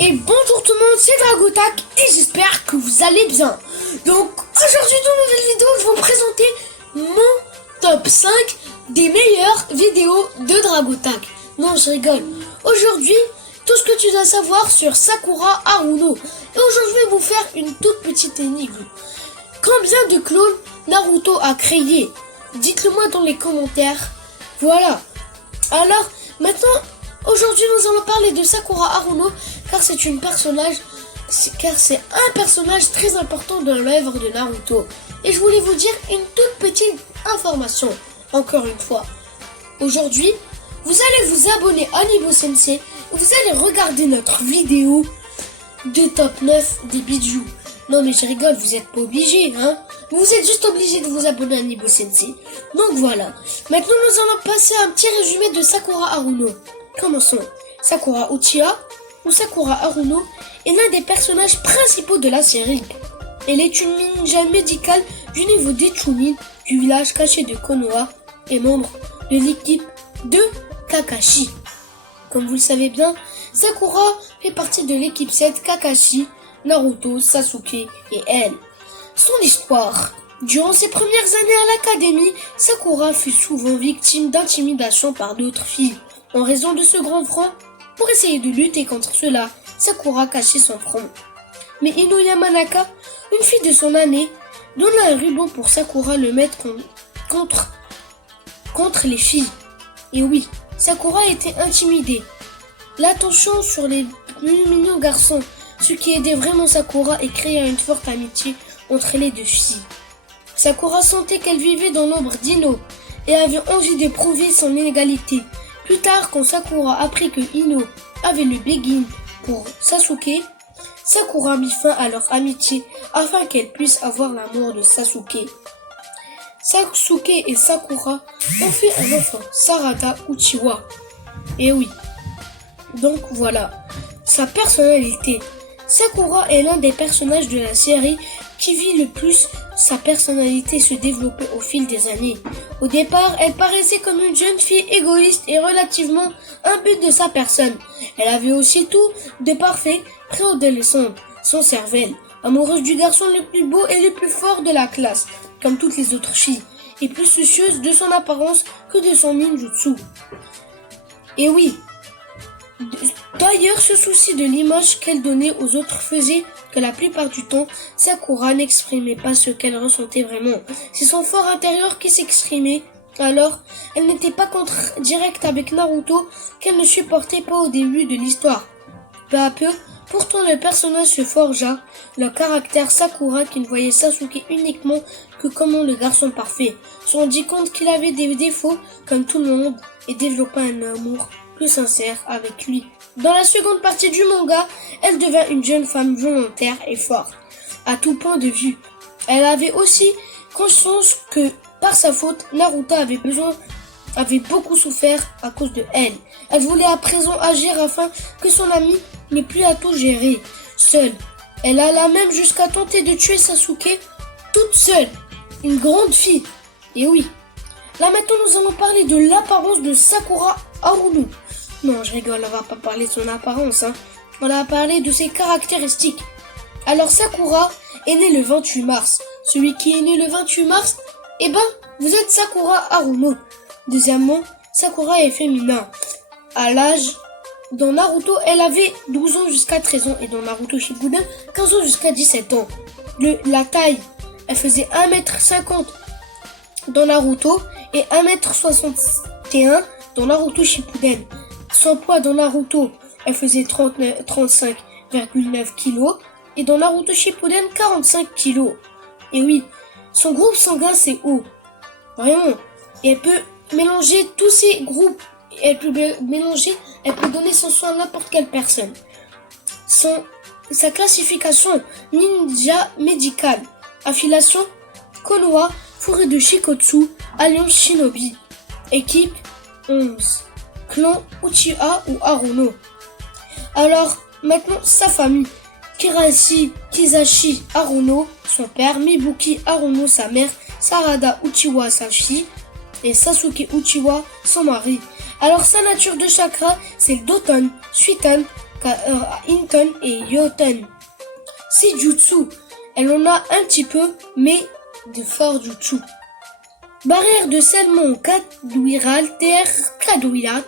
Et bonjour tout le monde, c'est Dragotak et j'espère que vous allez bien. Donc aujourd'hui dans une nouvelle vidéo, je vais vous présenter mon top 5 des meilleures vidéos de Dragotak. Non, je rigole. Aujourd'hui, tout ce que tu dois savoir sur Sakura Haruno. Et aujourd'hui, je vais vous faire une toute petite énigme. Combien de clones Naruto a créé? Dites-le moi dans les commentaires. Voilà. Alors, maintenant, aujourd'hui, nous allons parler de Sakura Haruno car c'est un personnage très important dans l'œuvre de Naruto. Et je voulais vous dire une toute petite information, encore une fois. Aujourd'hui, vous allez vous abonner à Nibo Sensei et vous allez regarder notre vidéo de top 9 des bijoux. Non mais je rigole, vous n'êtes pas obligés, hein. Vous êtes juste obligés de vous abonner à Nibo Sensei. Donc voilà. Maintenant nous allons passer à un petit résumé de Sakura Haruno. Commençons. Sakura Uchiha ou Sakura Haruno est l'un des personnages principaux de la série. Elle est une ninja médicale du niveau des Chunin du village caché de Konoha et membre de l'équipe de Kakashi. Comme vous le savez bien, Sakura fait partie de l'équipe 7 Kakashi, Naruto, Sasuke et elle. Son histoire. Durant ses premières années à l'académie, Sakura fut souvent victime d'intimidation par d'autres filles. En raison de ce grand front, pour essayer de lutter contre cela, Sakura cachait son front. Mais Ino Yamanaka, une fille de son année, donna un ruban pour Sakura le mettre contre les filles. Et oui, Sakura était intimidée. L'attention sur les mignons garçons, ce qui aidait vraiment Sakura et créa une forte amitié entre les deux filles. Sakura sentait qu'elle vivait dans l'ombre d'Ino et avait envie de prouver son inégalité. Plus tard, quand Sakura apprit que Ino avait le Begin pour Sasuke, Sakura mit fin à leur amitié afin qu'elle puisse avoir l'amour de Sasuke. Sasuke et Sakura ont fait un enfant, Sarada Uchiwa. Et oui, donc voilà, sa personnalité. Sakura est l'un des personnages de la série qui vit le plus sa personnalité se développer au fil des années. Au départ, elle paraissait comme une jeune fille égoïste et relativement imbue de sa personne. Elle avait aussi tout de parfait, préadolescente, sans cervelle, amoureuse du garçon le plus beau et le plus fort de la classe, comme toutes les autres filles, et plus soucieuse de son apparence que de son ninjutsu. Et oui, d'ailleurs, ce souci de l'image qu'elle donnait aux autres faisait que la plupart du temps, Sakura n'exprimait pas ce qu'elle ressentait vraiment. C'est son fort intérieur qui s'exprimait. Alors, elle n'était pas directe avec Naruto qu'elle ne supportait pas au début de l'histoire. Peu à peu, pourtant le personnage se forgea, le caractère Sakura qui ne voyait Sasuke uniquement que comme le garçon parfait, se rendit compte qu'il avait des défauts comme tout le monde et développa un amour plus sincère avec lui. Dans la seconde partie du manga, elle devint une jeune femme volontaire et forte, à tout point de vue. Elle avait aussi conscience que, par sa faute, Naruto avait beaucoup souffert à cause de elle. Elle voulait à présent agir afin que son ami n'ait plus à tout gérer seule. Elle alla même jusqu'à tenter de tuer Sasuke toute seule, une grande fille. Et oui, là maintenant nous allons parler de l'apparence de Sakura Haruno. Non, je rigole, on va pas parler de son apparence, hein. On va parler de ses caractéristiques. Alors Sakura est né le 28 mars. Celui qui est né le 28 mars, vous êtes Sakura Haruno. Deuxièmement, Sakura est féminin. À l'âge, dans Naruto, elle avait 12 ans jusqu'à 13 ans et dans Naruto Shippuden, 15 ans jusqu'à 17 ans. La taille, elle faisait 1m50 dans Naruto et 1m61 dans Naruto Shippuden. Son poids dans Naruto, elle faisait 35,9 kg et dans Naruto Shippuden 45 kg. Et oui, son groupe sanguin c'est O. Vraiment. Et elle peut mélanger tous ces groupes. Elle peut donner son soin à n'importe quelle personne. Sa classification ninja médicale. Affiliation Konoha, forêt de Shikotsu, Alliance Shinobi. Équipe 11. Clan Uchiha ou Haruno. Alors, maintenant, sa famille. Kirashi Kizashi Haruno, son père, Mibuki Haruno, sa mère, Sarada Uchiwa, sa fille, et Sasuke Uchiwa, son mari. Alors, sa nature de chakra, c'est le Doton, Suitan, Inton et Yoten. Si jutsu, elle en a un petit peu, mais de fort jutsu. Barrière de scellement Cadwiralter,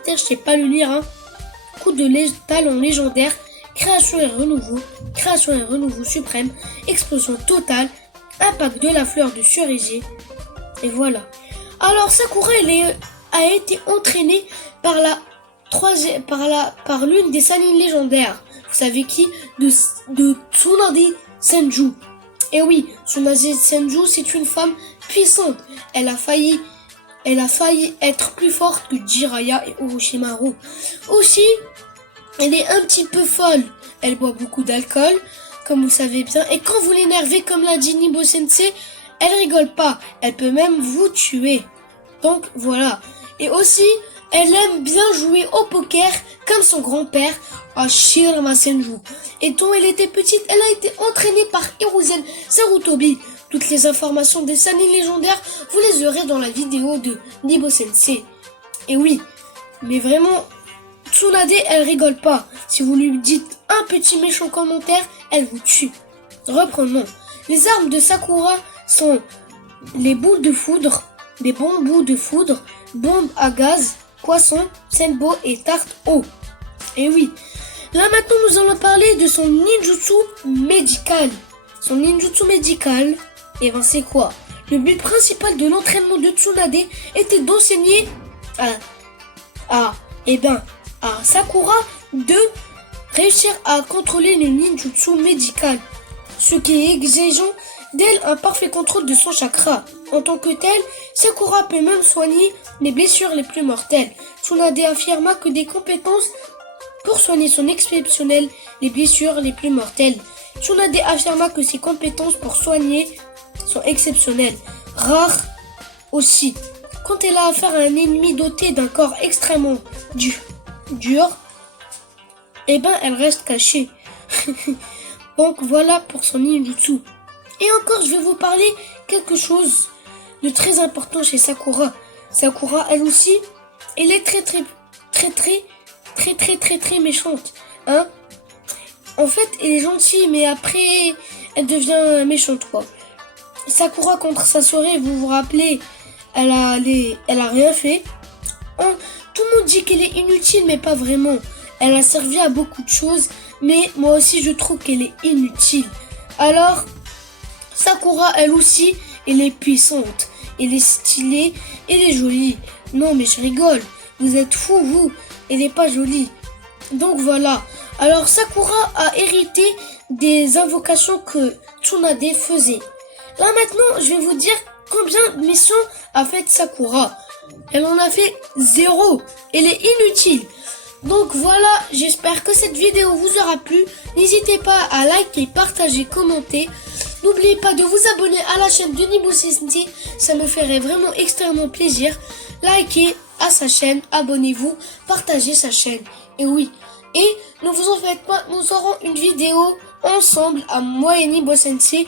je sais pas le lire, hein. Coup de talon légendaire, création et renouveau suprême, explosion totale, impact de la fleur de cerisier, et voilà. Alors Sakura, a été entraînée par l'une des salines légendaires. Vous savez qui? De Tsunade Senju. Et oui, Tsunade Senju, c'est une femme puissante. Elle a failli être plus forte que Jiraiya et Orochimaru. Aussi, elle est un petit peu folle. Elle boit beaucoup d'alcool, comme vous savez bien. Et quand vous l'énervez, comme l'a dit Nibo Sensei, elle rigole pas. Elle peut même vous tuer. Donc voilà. Et aussi, elle aime bien jouer au poker, comme son grand-père, Hashirama Senju. Et quand elle était petite, elle a été entraînée par Hiruzen Sarutobi. Toutes les informations des salines légendaires, vous les aurez dans la vidéo de Nibo Sensei. Et oui, mais vraiment, Tsunade, elle rigole pas. Si vous lui dites un petit méchant commentaire, elle vous tue. Reprenons. Les armes de Sakura sont les boules de foudre, des bambous de foudre, bombes à gaz, poisson, senbo et tarte eau. Et oui, là maintenant nous allons parler de son ninjutsu médical. Son ninjutsu médical, et ben c'est quoi? Le but principal de l'entraînement de Tsunade était d'enseigner à Sakura de réussir à contrôler le ninjutsu médical, ce qui est exigeant d'elle un parfait contrôle de son chakra. En tant que tel, Sakura peut même soigner les blessures les plus mortelles. Tsunade affirma que des compétences pour soigner son exceptionnel les blessures les plus mortelles. Tsunade affirma que ses compétences pour soigner sont exceptionnelles, rares aussi. Quand elle a affaire à un ennemi doté d'un corps extrêmement dur, eh ben elle reste cachée. Donc voilà pour son ninjutsu. Et encore, je vais vous parler quelque chose de très important chez Sakura. Sakura, elle aussi, elle est très méchante. Hein? En fait, elle est gentille, mais après, elle devient méchante, quoi. Sakura contre Sasori, vous vous rappelez, elle a rien fait. Tout le monde dit qu'elle est inutile, mais pas vraiment. Elle a servi à beaucoup de choses, mais moi aussi, je trouve qu'elle est inutile. Alors, Sakura, elle aussi, elle est puissante, elle est stylée, elle est jolie. Non, mais je rigole. Vous êtes fous, vous. Elle n'est pas jolie. Donc voilà. Alors, Sakura a hérité des invocations que Tsunade faisait. Là, maintenant, je vais vous dire combien de missions a fait Sakura. Elle en a fait 0. Elle est inutile. Donc voilà, j'espère que cette vidéo vous aura plu. N'hésitez pas à liker, partager, commenter. N'oubliez pas de vous abonner à la chaîne de Nibo Sensei, ça me ferait vraiment extrêmement plaisir. Likez à sa chaîne, abonnez-vous, partagez sa chaîne. Et oui, et ne vous en faites pas, nous aurons une vidéo ensemble à moi et Nibo Sensei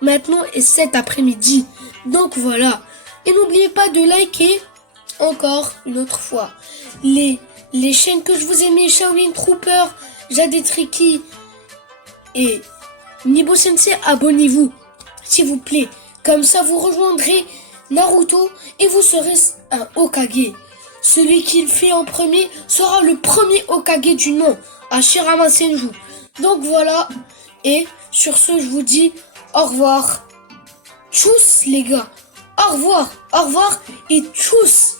maintenant et cet après-midi. Donc voilà, et n'oubliez pas de liker encore une autre fois les chaînes que je vous ai mis, Shaolin Trooper, Jade Triki et Nibo Sensei, abonnez-vous, s'il vous plaît. Comme ça, vous rejoindrez Naruto et vous serez un Hokage. Celui qui le fait en premier sera le premier Hokage du nom, Hashirama Senju. Donc voilà, et sur ce, je vous dis au revoir. Tchuss les gars, au revoir et tchuss.